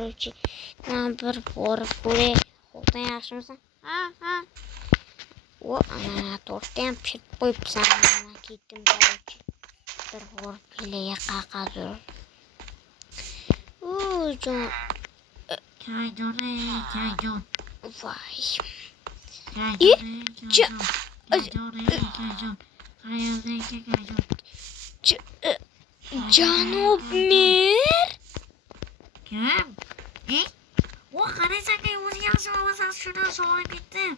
Короче, bir borib ko'ray. Xo'pdan yaxshimisan? Ha. O ana tortni ham pishirib qo'yibsan. Men ketdim короче. Bir borib kelay qaqazur. Jon. Kayjon. Voy. Janob Mir. Kim? O qarasanga o'zi yaxshi olmasan shundan so'rab ketdim.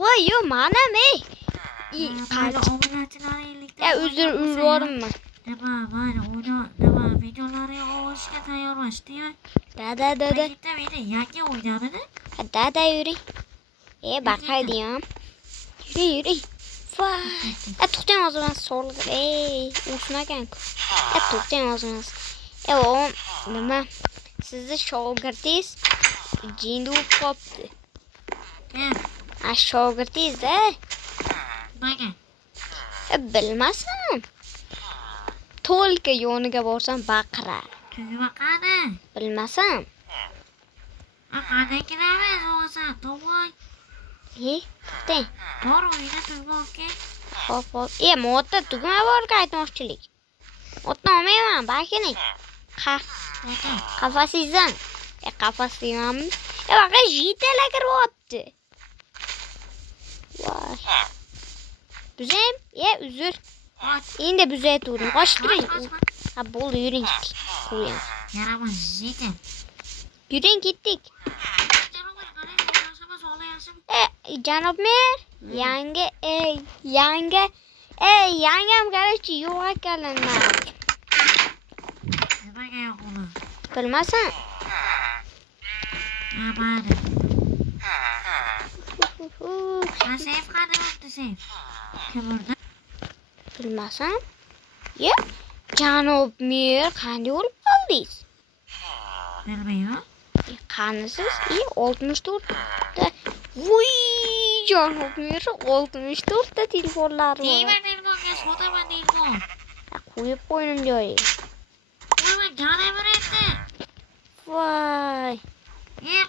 Voy yo manam Ya uzr urvorman. Nima videolarni olishga tayyorlashdi-yu. Da. Bitta yaka o'ynadimi? Da yuring. Baqaydiyam. Yuring. Voy. To'xtang hozir so'lg'ir. Urushmagan-ku. To'xtang hozir. O nima? Sizni shogirdingiz jinni bo'lib qopti. Shogirdingiz-da? Nega? Bilmasam. To'lka yoniga borsam baqirar. Tugma qani? Bilmasam. Qanday kiramiz o'zi? To'g'ri. Teng. Bor o'yina tugmoqqa. Hop. Modda tugma bor qaytmoqchilik. Modda olmayman, bakini. Qafasizdan. Qafasizdan. Baqa jitalar kiryapti. Voy. Buzayim? Uzr. Endi buzaytuvdim. Qochib turing. Bo'ldi, yuring. Qo'ying. Yaramas jita. Yuring ketdik. Janob Mir, yangam короче yo'q ekanlar. Nimaga yo'q uni? Bilmasam. Mayli. Sayf qani bo'ldi sayf? Kim urdi? Bilmasam. Janob Mir, qanday bo'lib qoldingiz? Bilmayman. Qanisiz? 64 ta. Voy, Janob Mir 64 ta telefonlar bor. Deyman telefonga sotaman telefon. Qo'yib qo'ydim joyiga. Nima gana beradi? Voy.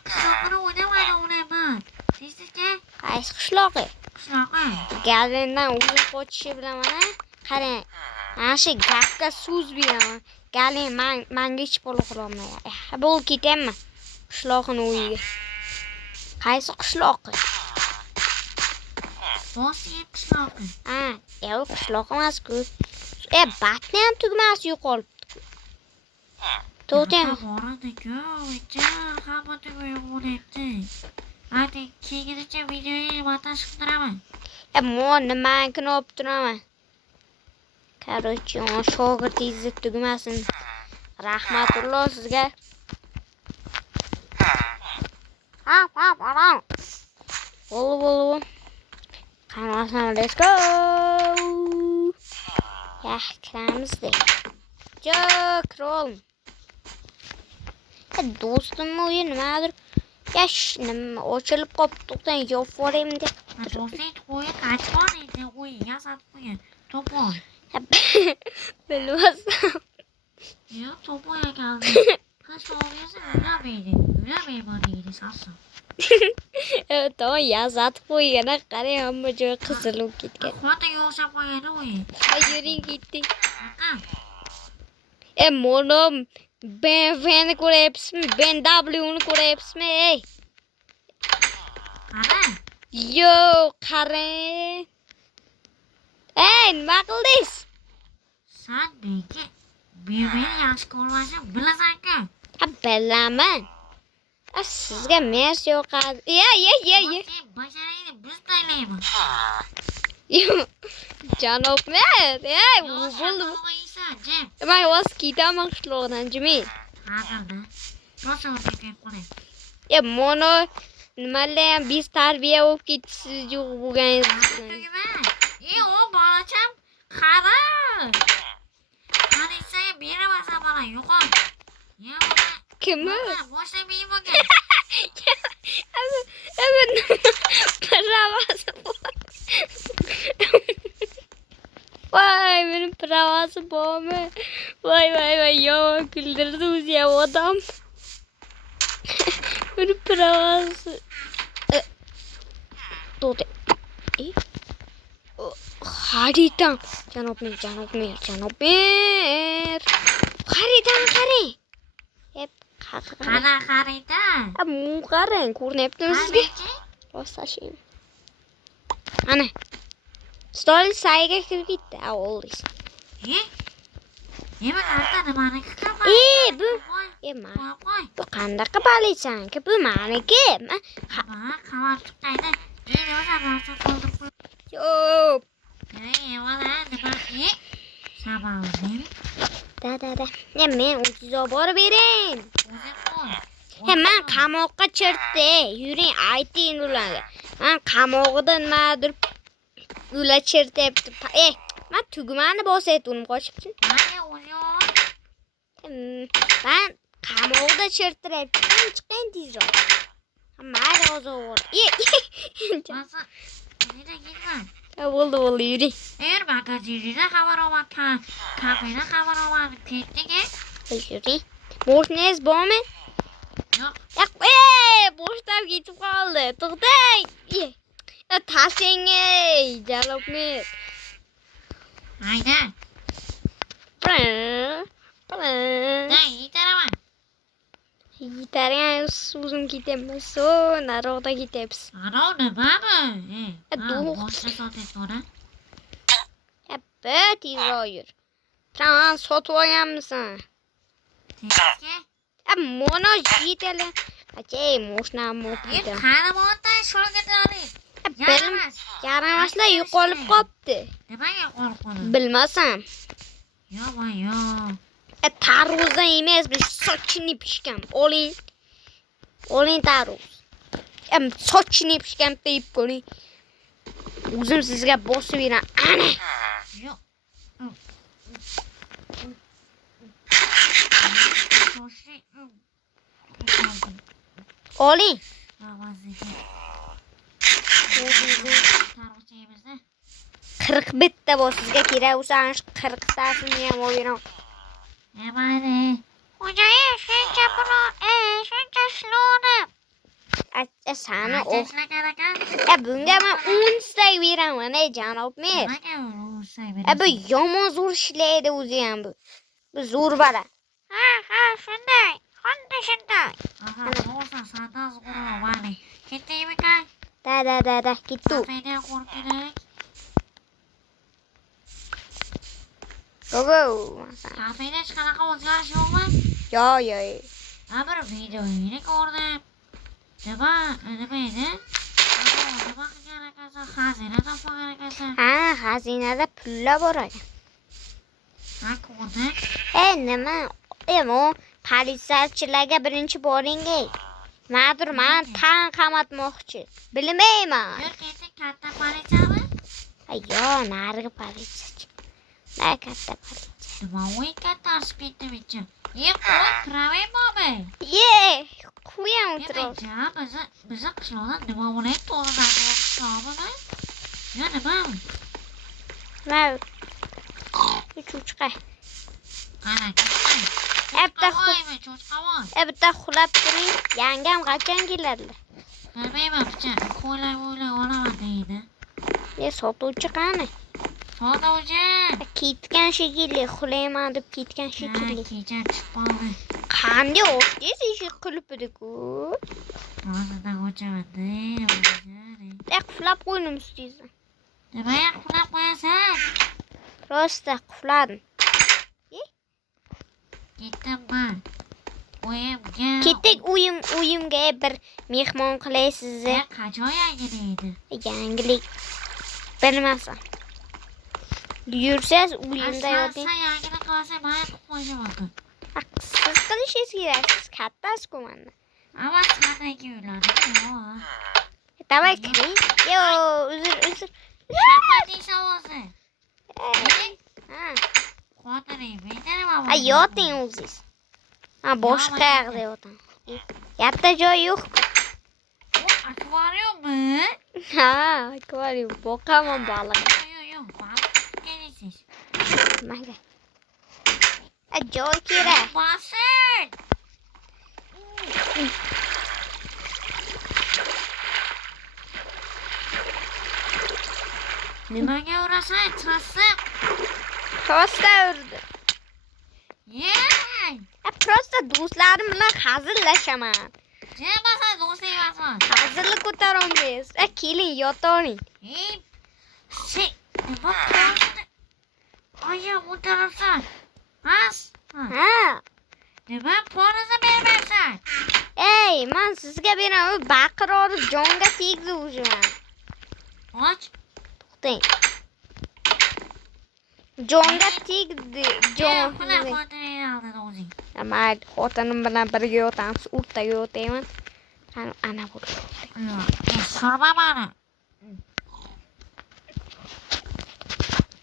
Qishloqni o'ynamayman. Sizga? Qaysi qishloqi? Qishloqi. Galendan o'zim qochishi bilaman. Qarang. Mana shu gapga so'z beraman. Galen menga hech bola qilolmaydi. Bo'lib ketaman. Qishloqni uyiga. Qaysi qishloqi? Bosniya qishloqi. Qishloq emas-ku. Batni ham tugmasi yo'qolibdi. To'xtang. Boradi-ku, hamma tugma yo'qolyapti. Hadi keyingacha videoni montaj qildiraman. Nimani olib turaman. Короче, shogirdingizni tugmasini. Rahmatulloh sizga. Bo'ldi. Qanasan, let's go. Kiramizda. Krol. Do'stimmi uyi nimadir? Nima ochilib qolib to'xtang, yo'q borayim deb. Do'sting qo'yi qachon edi? Qo'y, yasat qo'y. To'pol. Bilmasam. Yo'q, to'pol ekan. Qishloqyasi unamayman deydi sasam. Tamam yazatib qo'ygana qarang, hamma joy qisilib ketgan. Xotinga o'xshab qo'yadi o'yi. Yuring ketdik. Monom BMW'ni ko'ryapsizmi? BMW'ni ko'ryapsizmi? Qani? Yo'q, qarang. Nima qildingiz? Sen nega BMW'ni yaxshi ko'rmasang bilasan-ku. Bilaman. Sizga mers yo'qadi. Basharangni biz taylaymiz. Janob Mir, bo'ldi. Men voz ketaman qishloqdan, jiming. Hozirda. Rosa o'tib qo'ray. Mono nimalar ham biz tarbiya bo'lib ketisiz yo'q bo'lganingiz. O bolacham qara. Qanisa beramasa bola yo'qol. Kimmi? Boshlamayman. Pravasi bor. Voy, benim pravasi bormi? Voy, yomon kuldirdi o'zi ham odam. Benim pırası. Doğru. Haritam. Janob Mir. Haritam qarang. Hep Qana xarita. mu qarang, ko'rinyaptimi sizga? Rostashim. Ana. Stol sayga kirib ketdi. Oldingiz. Nima qarta nimaniki qilma. Bu Qo'y. bu qanaqa politsiyaniki? Bu meniki. Qavar chiqaydi. O'sha narsa qoldim. Yo'q. Mana nima? Sababi. Da. Men 30 olib bering. O'zi qo'y. Men qamoqqa chirtdi. Yuring, ayting ularga. Men qamoqda nimadir ular chirtyapti. Men tugmani bosayotgandim qochibchi. Ben qamoqda chirtiryapti. Chiqing tezroq. Mayli hozir. Masa. Nega ketma? Bo'ldi, yuring. Magazinde xabar olmadi. Kafeda xabar olmadi. Ketdiki? Yuring. Moshinangiz bormi? Yo'q. Boshtab ketib qoldi. To'xtang. Tashing, Janob Mir. Hayda. Yetaraman. Yetaring, o'zim ketyapmiz. Nariroqda ketyapsiz. Anov nimami? Boshqa sotatora. Tezroq yur. Tramvay sotib olganmisan? Mana yetali. Moshinam o'tdi. Qaramoqda shogirdlari. Yaramaslar yo'qolib qolibdi. Nimaga yo'qolib qoldi? Bilmasam. Yo'q. Tarvuzdan emas, bu sochini pishgan. Oling tarvuz. Sochini pishgan deb ko'ring. O'zim sizga bosib beraman. Ana. Yo'q. Oling. Tarvuz yeymiz-da. 40 bitta bor sizga kerak bo'lsa, 40 tasini ham olib beraman. Mayli. Xo'jayin, shuncha pulni, shuncha shloni. Sani Tashlagan bunga men 10 stak beraman, Janob Mir. Bu yomon zo'r ishlaydi o'zi ham bu. Bu zo'r bala. Ha, shunday. Xuddi shunday. Bo'lsa, sadoz qurib, mayli. Ketdikmi kay? Da, ketdi. Kafeda qo'rqdik. Go. Kafeda hech qanaqa o'zgarish yo'qmi? Yo'q. Bir videoyini ko'rdim. Nima edi? Nima qilgan ekansan? Xazina topgan ekansan. Xazinada pullar bor ekan. Ko'rdim. Nima? Politsiyachilarga birinchi boring-ey. Men tan qamatmoqchi. Bilmayman. Yur ketdik, katta politsiyami? Yo'q, narigi politsiyachi. Katta politsiya. Nima o'y katta aspetda bicha. Qo'y, kiravay bormi? Qo'yam o'tirib. Bizni qishloqda nima bo'layapti? To'g'ridan qishloqmi? Yo, nima? Cho'chqa. Qara, bitta xulab turing. Yangam qachon keladilar? Bilmayman, bicha. Qo'ylay olaman deydi. Sotuvchi qani? Sotuvchi. Ketgan shekilli, xulayman deb ketgan shekilli. Kecha chiqib qoldi. Qanday o'tdingiz eshik qilibdi-ku? Hozirda o'chaman. Quflab qo'ydim ustingizdan. Nimaga quflab qo'yasan? Rosta qufladim. Ketdim. Uyimga. Ketdik uyimga bir mehmon qilay sizni. Qachon yangilaydi? Yangilik. Bilmasam. Yursangiz uyimda yoting. Sen yangilik qilsang, men qo'yaman. Siz qilishingiz kerak. Siz kattasiz-ku menda. Ama sendeki uylardı. Давай kiring. Uzr. Şapatıysa olsun. Qotiring, Ha, yoting o'zingiz. Boshqa yoqda yoting. Yatta joy yo'q. Akvaryummi? Akvaryum. Boqaman baliq. Yo'q, baliq kelasiz. Nimaga? Joy kerak. Basing. Nimaga urasan, chassim? Prosta urdi. Yey! Prosta do'stlarim bilan hazillashaman. Jemasa do'sting emasman. Hazilni ko'tarolmaysiz. Keling yotoring. Ey, sen nima qilyapsan? Oyoq o'tiribsan. Has? Ha. Nima porizni bermaysan? Ey, men sizga beraman. Baqir olib jonga tegizuvchiman. Och. To'xtang. Jonga tegdi. Jon. Qulay xotiningni oldida o'zing. Mayli, xotinim bilan birga yotamiz. O'rtaga yotayman. Ana bo'ldi. Sorma mani.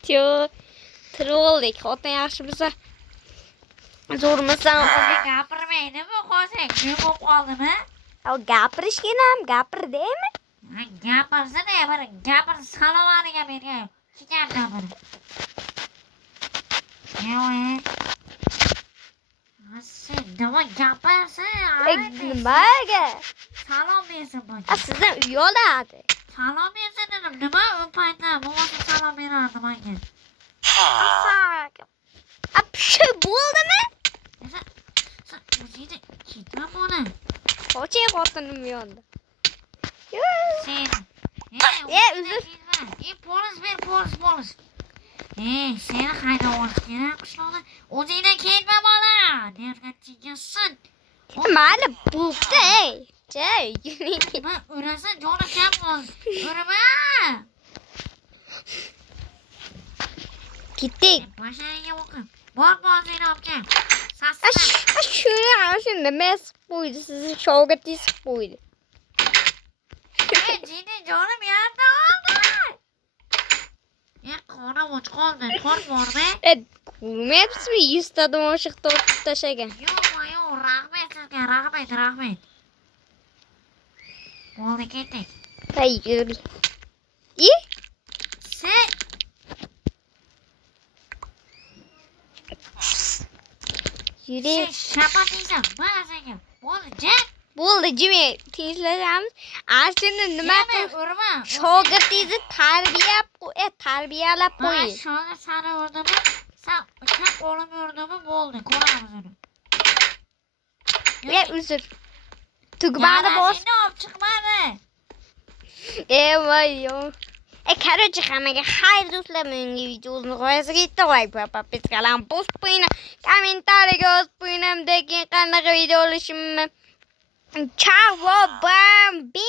Tyo, trollik. Xotin yaxshi bo'lsa zo'rmisan? Gapirmaydimi hozir? Nima bo'lib qoldimi? Gapirishganam, gapir deymi? Gapirsana, bir gapir salovaniga bergan. Ketar gapir. Yo'q. Sen nima gapirsan? Nimaga? Salom bersin bu. Sizdan uyaladi. Salom bersin dedim. Nima u paytda buvasi salom berardi menga. Shu bo'ldimi? Sen o'zingni ketma buni. Qo'ching xotinim yonda. Sen. Uzr. Polis ber, polis. Seni haydab olish kerak qishloqda. O'zingdan ketma bola. Nerga tegasan? Mayli, bo'pti, ey. Yuring. Nima urasan, joni kam qoldi. Urma. Ketdik. Mashinaga o'qib. Bor bozingni olib kel. Sassana. Shu nima siqib qo'ydi? Sizni shovga tisib qo'ydi. Jini jonim yerda oldi. Qora och qoldi. Qor bormi? Ko'rmayapsizmi? 100 ta oshiq tortib tashagan. Yo'q, rahmat sizga, rahmat. Bo'ldi, ketdik. Hay, yuring. Sen Yuring. shapat deysan, mana senga. Bo'ldi, jimi tinchlashamiz. Ashuni nima qilib urma. shogirdingizni tarbiyalab qo'ying. Shogird sani urdimi? Sen kap o'lim urdimi? Bo'ldi, ko'ramiz uni. Uzr. Tugmani bos. Seni olib chiqmadi. Voy. Короче, hammaga xayr do'stlar, menga videomizni qo'yasiga yetti like podpiskalarni bosib qo'ying, kommentariyaga yozib qo'ying, keyin qanaqa video olishimni. Ciao, bambi.